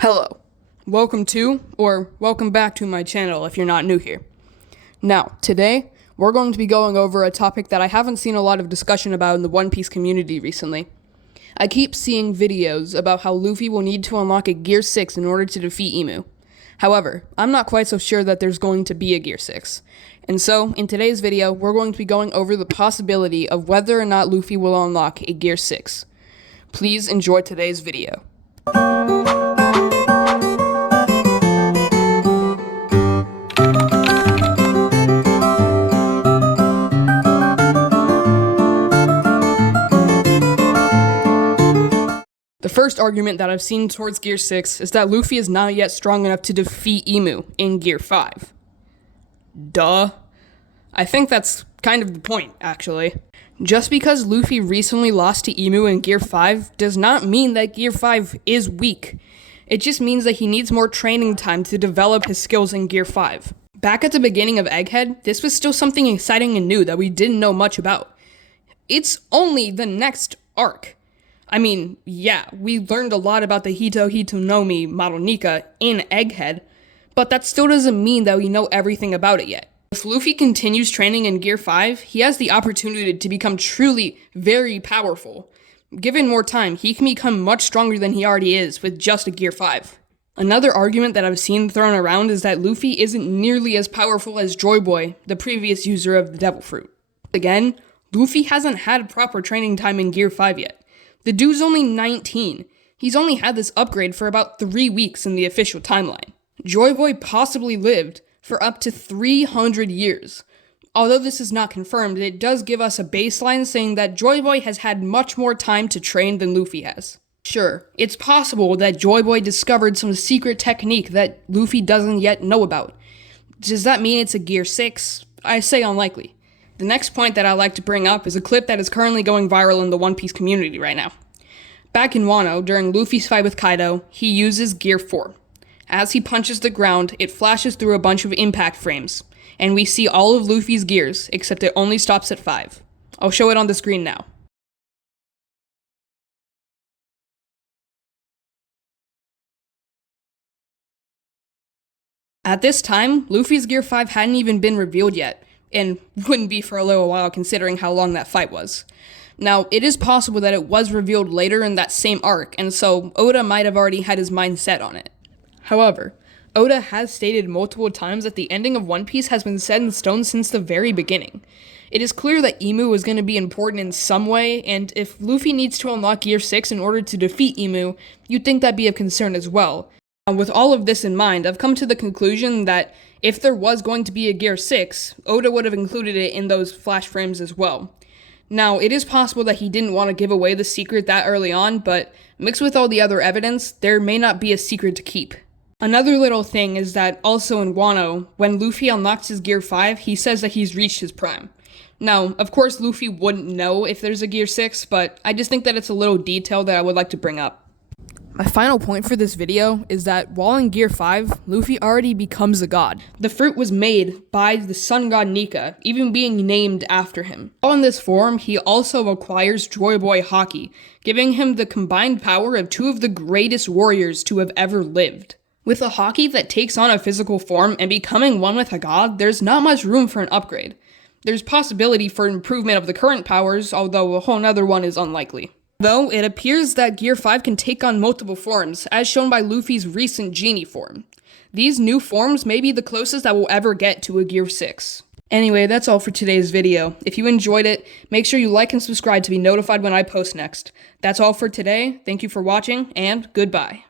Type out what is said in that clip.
Hello, welcome to, or welcome back to my channel if you're not new here. Now, today, we're going to be going over a topic that I haven't seen a lot of discussion about in the One Piece community recently. I keep seeing videos about how Luffy will need to unlock a Gear 6 in order to defeat Emu. However, I'm not quite so sure that there's going to be a Gear 6. And so, in today's video, we're going to be going over the possibility of whether or not Luffy will unlock a Gear 6. Please enjoy today's video. The first argument that I've seen towards Gear 6 is that Luffy is not yet strong enough to defeat Emu in Gear 5. Duh. I think that's kind of the point, actually. Just because Luffy recently lost to Emu in Gear 5 does not mean that Gear 5 is weak. It just means that he needs more training time to develop his skills in Gear 5. Back at the beginning of Egghead, this was still something exciting and new that we didn't know much about. It's only the next arc. I mean, yeah, we learned a lot about the Hito Hitonomi model Nika in Egghead, but that still doesn't mean that we know everything about it yet. If Luffy continues training in Gear 5, he has the opportunity to become truly very powerful. Given more time, he can become much stronger than he already is with just a Gear 5. Another argument that I've seen thrown around is that Luffy isn't nearly as powerful as Joy Boy, the previous user of the Devil Fruit. Again, Luffy hasn't had proper training time in Gear 5 yet. The dude's only 19. He's only had this upgrade for about 3 weeks in the official timeline. Joy Boy possibly lived for up to 300 years. Although this is not confirmed, it does give us a baseline saying that Joy Boy has had much more time to train than Luffy has. Sure, it's possible that Joy Boy discovered some secret technique that Luffy doesn't yet know about. Does that mean it's a Gear 6? I say unlikely. The next point that I'd like to bring up is a clip that is currently going viral in the One Piece community right now. Back in Wano, during Luffy's fight with Kaido, he uses Gear 4. As he punches the ground, it flashes through a bunch of impact frames, and we see all of Luffy's gears, except it only stops at 5. I'll show it on the screen now. At this time, Luffy's Gear 5 hadn't even been revealed yet, and wouldn't be for a little while considering how long that fight was. Now, it is possible that it was revealed later in that same arc, and so Oda might have already had his mind set on it. However, Oda has stated multiple times that the ending of One Piece has been set in stone since the very beginning. It is clear that Emu is going to be important in some way, and if Luffy needs to unlock Gear 6 in order to defeat Emu, you'd think that'd be of concern as well. With all of this in mind, I've come to the conclusion that if there was going to be a Gear 6, Oda would have included it in those flash frames as well. Now, it is possible that he didn't want to give away the secret that early on, but mixed with all the other evidence, there may not be a secret to keep. Another little thing is that also in Wano, when Luffy unlocks his Gear 5, he says that he's reached his prime. Now, of course, Luffy wouldn't know if there's a Gear 6, but I just think that it's a little detail that I would like to bring up. My final point for this video is that while in Gear 5, Luffy already becomes a god. The fruit was made by the Sun God Nika, even being named after him. While in this form, he also acquires Joy Boy Haki, giving him the combined power of two of the greatest warriors to have ever lived. With a Haki that takes on a physical form and becoming one with a god, there's not much room for an upgrade. There's possibility for improvement of the current powers, although a whole nother one is unlikely. Though, it appears that Gear 5 can take on multiple forms, as shown by Luffy's recent Genie form. These new forms may be the closest that we'll ever get to a Gear 6. Anyway, that's all for today's video. If you enjoyed it, make sure you like and subscribe to be notified when I post next. That's all for today, thank you for watching, and goodbye.